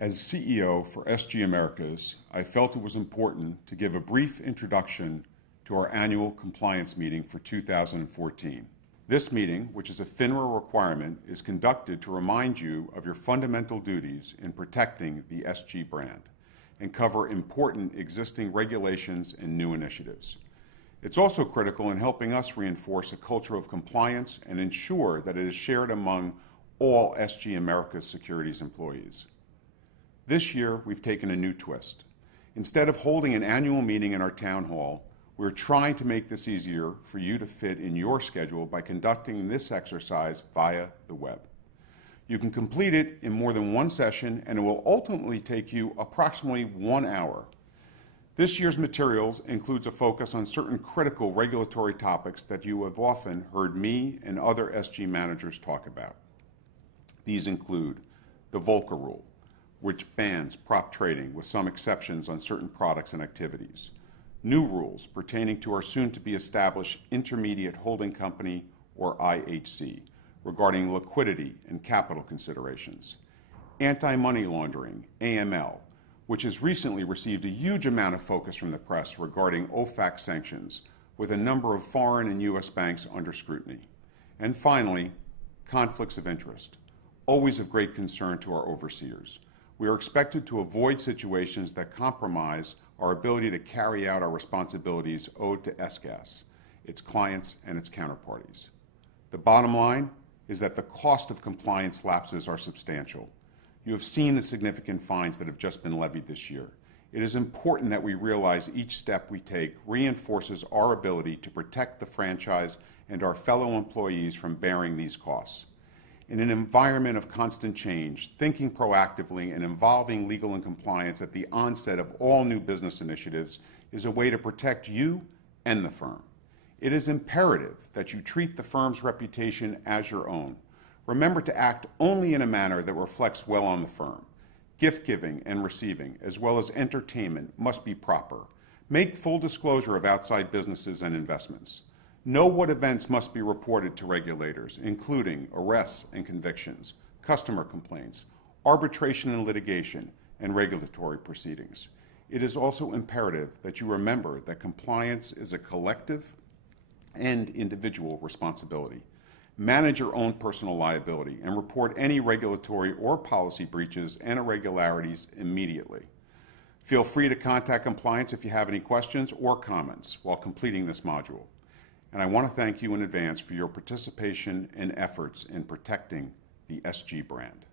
As CEO for SG Americas, I felt it was important to give a brief introduction to our annual compliance meeting for 2014. This meeting, which is a FINRA requirement, is conducted to remind you of your fundamental duties in protecting the SG brand and cover important existing regulations and new initiatives. It's also critical in helping us reinforce a culture of compliance and ensure that it is shared among all SG Americas Securities employees. This year, we've taken a new twist. Instead of holding an annual meeting in our town hall, we're trying to make this easier for you to fit in your schedule by conducting this exercise via the web. You can complete it in more than one session, and it will ultimately take you approximately 1 hour. This year's materials includes a focus on certain critical regulatory topics that you have often heard me and other SG managers talk about. These include the Volcker Rule, which bans prop trading with some exceptions on certain products and activities. New rules pertaining to our soon-to-be-established Intermediate Holding Company, or IHC, regarding liquidity and capital considerations. Anti-money laundering, AML, which has recently received a huge amount of focus from the press regarding OFAC sanctions, with a number of foreign and U.S. banks under scrutiny. And finally, conflicts of interest, always of great concern to our overseers. We are expected to avoid situations that compromise our ability to carry out our responsibilities owed to SGAS, its clients, and its counterparties. The bottom line is that the cost of compliance lapses are substantial. You have seen the significant fines that have just been levied this year. It is important that we realize each step we take reinforces our ability to protect the franchise and our fellow employees from bearing these costs. In an environment of constant change, thinking proactively and involving legal and compliance at the onset of all new business initiatives is a way to protect you and the firm. It is imperative that you treat the firm's reputation as your own. Remember to act only in a manner that reflects well on the firm. Gift giving and receiving, as well as entertainment, must be proper. Make full disclosure of outside businesses and investments. Know what events must be reported to regulators, including arrests and convictions, customer complaints, arbitration and litigation, and regulatory proceedings. It is also imperative that you remember that compliance is a collective and individual responsibility. Manage your own personal liability and report any regulatory or policy breaches and irregularities immediately. Feel free to contact compliance if you have any questions or comments while completing this module. And I want to thank you in advance for your participation and efforts in protecting the SG brand.